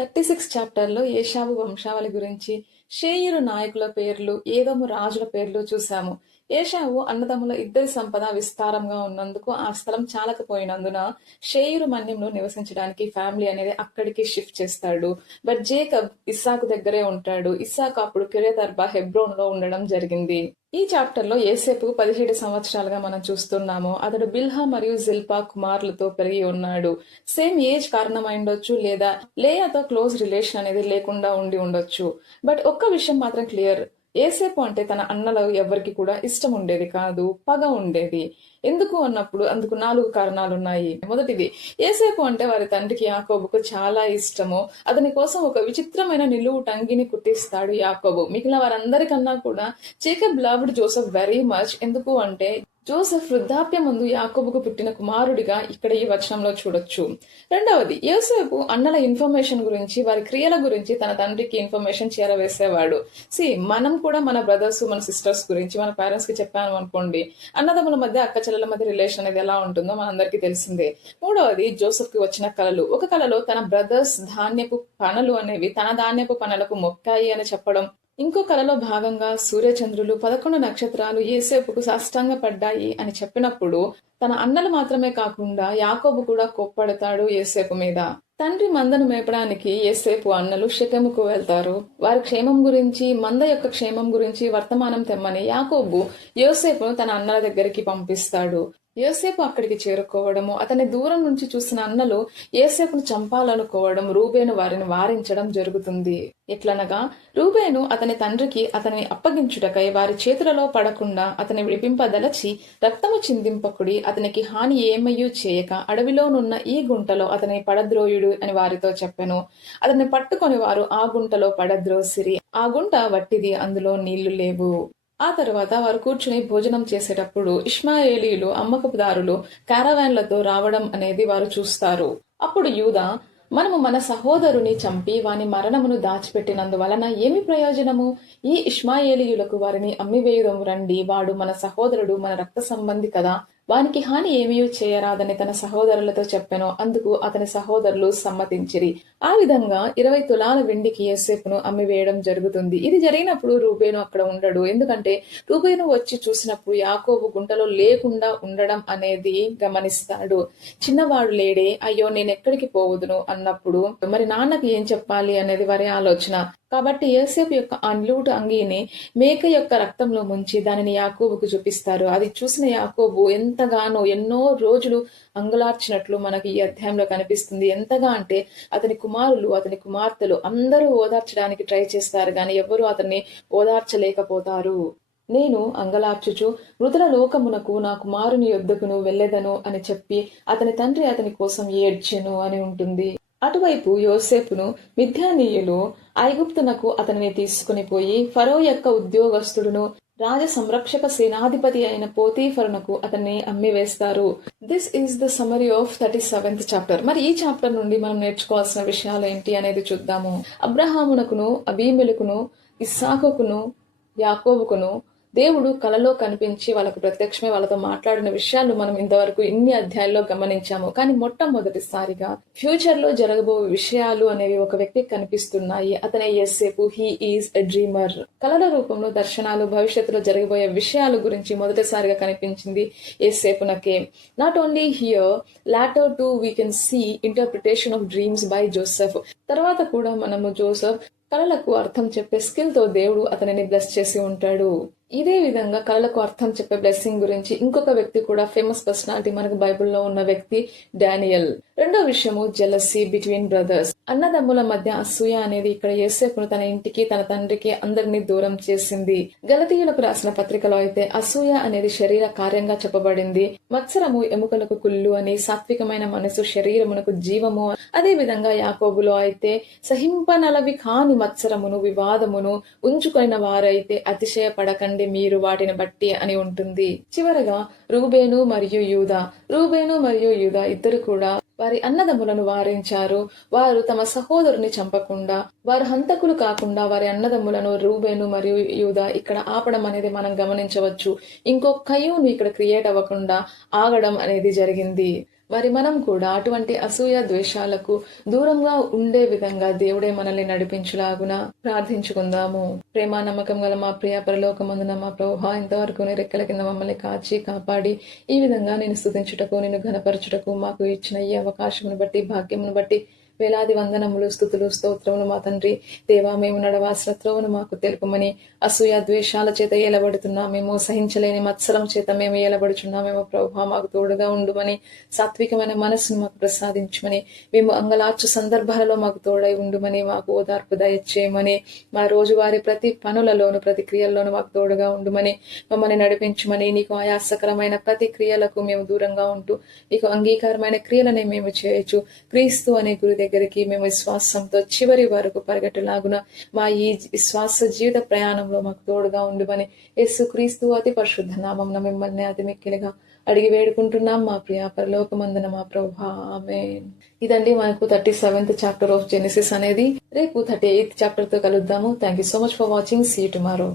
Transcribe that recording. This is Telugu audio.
36 చాప్టర్లో ఏషావు వంశావళి గురించి, షేయిరు నాయకుల పేర్లు, ఏదోము రాజుల పేర్లు చూశాము. ఏషావు అన్నదమ్ముల ఇద్దరి సంపద విస్తారంగా ఉన్నందుకు ఆ స్థలం చాలకపోయినందున షేయిరు మన్యంలో నివసించడానికి ఫ్యామిలీ అనేది అక్కడికి షిఫ్ట్ చేస్తాడు. బట్ జేకబ్ ఇస్సాకు దగ్గరే ఉంటాడు. ఇస్సాకు అప్పుడు కిరియత్ అర్బా హెబ్రోన్ లో ఉండడం జరిగింది. ఈ చాప్టర్ లో యేసేపు 17 సంవత్సరాలుగా మనం చూస్తున్నాము. అతడు బిల్హా మరియు జిల్పా కుమారులతో పెరిగి ఉన్నాడు. సేమ్ ఏజ్ కారణమైండొచ్చు, లేదా లేయాతో క్లోజ్ రిలేషన్ అనేది లేకుండా ఉండి ఉండొచ్చు. బట్ ఒక్క విషయం మాత్రం క్లియర్, యేసేపు అంటే తన అన్నలు ఎవరికి కూడా ఇష్టం ఉండేది కాదు, పగ ఉండేది. ఎందుకు అన్నప్పుడు అందుకు 4 కారణాలున్నాయి. మొదటిది, యేసేపు అంటే వారి తండ్రికి యాకోబుకు చాలా ఇష్టము. అతని కోసం ఒక విచిత్రమైన నిలువు టంగిని కుట్టిస్తాడు యాకోబు. మిగిలిన వారందరికన్నా కూడా Jacob loved Joseph very much. ఎందుకు అంటే జోసెఫ్ వృద్ధాప్యమందు యాకోబుకు పుట్టిన కుమారుడిగా ఇక్కడ ఈ వచనంలో చూడొచ్చు. రెండవది, యోసేపు అన్నల ఇన్ఫర్మేషన్ గురించి, వారి క్రియల గురించి తన తండ్రికి ఇన్ఫర్మేషన్ చేరవేసేవాడు. మనం కూడా మన బ్రదర్స్, మన సిస్టర్స్ గురించి మన పేరెంట్స్ కి చెప్పాను అనుకోండి, అన్నదమ్ముల మధ్య, అక్క చెల్లెల మధ్య రిలేషన్ అనేది ఎలా ఉంటుందో మనందరికీ తెలిసిందే. మూడవది, జోసెఫ్ కి వచ్చిన కలలు. ఒక కలలో తన బ్రదర్స్ ధాన్యపు పనలు అనేవి తన ధాన్యపు పనలకు మొక్కాయి అని చెప్పడం, ఇంకో కలలో భాగంగా సూర్యచంద్రులు 11 నక్షత్రాలు యేసేపుకు సాష్టాంగ పడ్డాయి అని చెప్పినప్పుడు తన అన్నలు మాత్రమే కాకుండా యాకోబు కూడా కోప్పడతాడు యేసేపు మీద. తండ్రి మందను మేపడానికి యేసేపు అన్నలు షెకెముకు వెళ్తారు. వారి క్షేమం గురించి, మంద యొక్క క్షేమం గురించి వర్తమానం తెమ్మని యాకోబు యోసేపును తన అన్నల దగ్గరికి పంపిస్తాడు. యోసేపు అక్కడికి చేరుకోవడము, అతని దూరం నుంచి చూసిన అన్నలు యోసేపును చంపాలనుకోవడం, రూబేను వారిని వారించడం జరుగుతుంది. ఎట్లనగా, రూబేను అతని తండ్రికి అతని అప్పగించుటకై వారి చేతులలో పడకుండా అతని విడిపింపదలచి, రక్తము చిందింపకుడి, అతనికి హాని ఏమయ్యూ చేయక అడవిలోనున్న ఈ గుంటలో అతని పడద్రోయుడు అని వారితో చెప్పెను. అతన్ని పట్టుకొని వారు ఆ గుంటలో పడద్రోసిరి. ఆ గుంట వట్టిది, అందులో నీళ్లు లేవు. ఆ తరువాత వారు కూర్చుని భోజనం చేసేటప్పుడు ఇష్మాయేలీయులు అమ్మకపుదారులు కారవాన్లతో రావడం అనేది వారు చూస్తారు. అప్పుడు యూదా, మనము మన సహోదరుని చంపి వాని మరణమును దాచిపెట్టినందువలన ఏమి ప్రయోజనము? ఈ ఇష్మాయేలీయులకు వారిని అమ్మివేయుదము రండి, వాడు మన సహోదరుడు, మన రక్త సంబంధి కదా, వానికి హాని ఏమీ చేయరాదని తన సహోదరులతో చెప్పెను. అందుకు అతని సహోదరులు సమ్మతించిరి. ఆ విధంగా 20 తులాల వెండికి యోసేపును అమ్మివేయడం జరుగుతుంది. ఇది జరిగినప్పుడు రూబేను అక్కడ ఉండడు. ఎందుకంటే రూబేను వచ్చి చూసినప్పుడు యాకోబు గుంటలో లేకుండా ఉండడం అనేది గమనిస్తాడు. చిన్నవాడు లేడే, అయ్యో నేనెక్కడికి పోవుదును అన్నప్పుడు మరి నాన్నకి ఏం చెప్పాలి అనేది వారి ఆలోచన. కాబట్టి యోసేపు యొక్క ఆ నిలువుట అంగీని మేక యొక్క రక్తంలో ముంచి దానిని యాకోబుకు చూపిస్తారు. అది చూసిన యాకోబు ఎంతగానో ఎన్నో రోజులు అంగులార్చినట్లు మనకి ఈ అధ్యాయంలో కనిపిస్తుంది. ఎంతగా అంటే అతని కుమారులు, అతని కుమార్తెలు అందరూ ఓదార్చడానికి ట్రై చేస్తారు, కానీ ఎవరు అతన్ని ఓదార్చలేకపోతారు. నేను అంగలార్చుచు మృతుల లోకమునకు నా కుమారుని యొద్దకును వెళ్ళెదను అని చెప్పి అతని తండ్రి అతని కోసం ఏడ్చెను అని ఉంటుంది. అటువైపు యోసేపును మిద్యానీయులు ఐగుప్తునకు అతనిని తీసుకుని పోయి ఫరో యొక్క ఉద్యోగస్తుడును రాజ సంరక్షక సేనాధిపతి అయిన పోతీఫరునకు అతన్ని అమ్మివేస్తారు. This is the summary of 37th chapter. మరి ఈ చాప్టర్ నుండి మనం నేర్చుకోవాల్సిన విషయాలు ఏంటి అనేది చూద్దాము. అబ్రహామునకును, అబీమెలకును, ఇస్సాకును, యాకోబుకును దేవుడు కలలో కనిపించి వాళ్ళకు ప్రత్యక్షమే వాళ్ళతో మాట్లాడిన విషయాలు మనం ఇంతవరకు ఇన్ని అధ్యాయాల్లో గమనించాము. కానీ మొట్టమొదటిసారిగా ఫ్యూచర్ లో జరగబో విషయాలు అనేవి ఒక వ్యక్తికి కనిపిస్తున్నాయి. అతనే యేసేపు. He is a dreamer. కలల రూపంలో దర్శనాలు, భవిష్యత్తులో జరగబోయే విషయాల గురించి మొదటిసారిగా కనిపించింది యేసేపునకే. Not only here, later to we can see interpretation of dreams by Joseph. తర్వాత కూడా మనము జోసెఫ్ కలలకు అర్థం చెప్పే స్కిల్ తో దేవుడు అతనిని బ్లెస్ చేసి ఉంటాడు. ఇదే విధంగా కళలకు అర్థం చెప్పే బ్లెస్సింగ్ గురించి ఇంకొక వ్యక్తి కూడా ఫేమస్ పర్సనాలిటీ మనకు బైబిల్లో ఉన్న వ్యక్తి డానియల్. రెండో విషయము జెలసీ బిట్వీన్ బ్రదర్స్. అన్నదమ్ముల మధ్య అసూయ అనేది ఇక్కడ యేసేపును తన ఇంటికి, తన తండ్రికి అందరినీ దూరం చేసింది. గలతీయులకు రాసిన పత్రికలో అయితే అసూయ అనేది శరీర కార్యంగా చెప్పబడింది. మత్సరము ఎముకలకు కుళ్ళు అని, సాత్వికమైన మనసు శరీరమునకు జీవము. అదే విధంగా యాకోబులో అయితే సహింపనలవి కాని మత్సరమును, వివాదమును ఉంచుకొనిన వారైతే అతిశయపడకండి మీరు వాటిని బట్టి అని ఉంటుంది. చివరగా రూబేను మరియు యూదా ఇద్దరు కూడా వారి అన్నదమ్ములను వారించారు. వారు తమ సహోదరుని చంపకుండా, వారు హంతకులు కాకుండా వారి అన్నదమ్ములను రూబేను మరియు యూదా ఇక్కడ ఆపడం అనేది మనం గమనించవచ్చు. ఇంకో కయ్యూను ఇక్కడ క్రియేట్ అవ్వకుండా ఆగడం అనేది జరిగింది. మరి మనం కూడా అటువంటి అసూయ ద్వేషాలకు దూరంగా ఉండే విధంగా దేవుడే మనల్ని నడిపించులాగున ప్రార్థించుకుందాము. ప్రేమ నమ్మకం గల మా ప్రియ పరలోకమందున మా ప్రభువా, ఇంతవరకు నీ రెక్కల కింద మమ్మల్ని కాచి కాపాడి ఈ విధంగా నేను స్తుతించుటకు, నిన్ను ఘనపరచుటకు మాకు ఇచ్చిన ఈ అవకాశమును బట్టి, భాగ్యమును బట్టి వేలాది వందనములు, స్తుతులు, స్తోత్రములు మా తండ్రి. దేవా, మేము నడవాల్సిన త్రోవను మాకు తెలుపమని, అసూయ ద్వేషాల చేత ఏలబడుతున్నామేమో, సహించలేని మత్సరం చేత మేము ఏలబడుచున్నామేమో ప్రభువా, మాకు తోడుగా ఉండుమని, సాత్వికమైన మనస్సును మాకు ప్రసాదించమని, మేము అంగలార్చు సందర్భాలలో మాకు తోడై ఉండుమని, మాకు ఓదార్పు దయచేయమని, మా రోజువారీ ప్రతి పనులలోను ప్రతి క్రియల్లోనూ మాకు తోడుగా ఉండుమని, మమ్మల్ని నడిపించమని, నీకు ఆయాసకరమైన ప్రతి క్రియలకు మేము దూరంగా ఉంటూ నీకు అంగీకారమైన క్రియలనే మేము చేయొచ్చు. క్రీస్తు అనే గురి దగ్గరికి మేము విశ్వాసంతో చివరి వరకు పరిగెట్టలాగున మా ఈ విశ్వాస జీవిత ప్రయాణంలో మాకు తోడుగా ఉండుమని యేసు క్రీస్తు అతి పరిశుద్ధ నామమున మిమ్మల్ని అతి మిక్కిలిగా అడిగి వేడుకుంటున్నాం మా ప్రియ పరలోకమందున మా ప్రభువా, ఆమేన్. ఇదండి మనకు 37th చాప్టర్ ఆఫ్ జెనెసిస్ అనేది. రేపు 38th చాప్టర్ తో కలుద్దాము. Thank you so much for watching. See you tomorrow.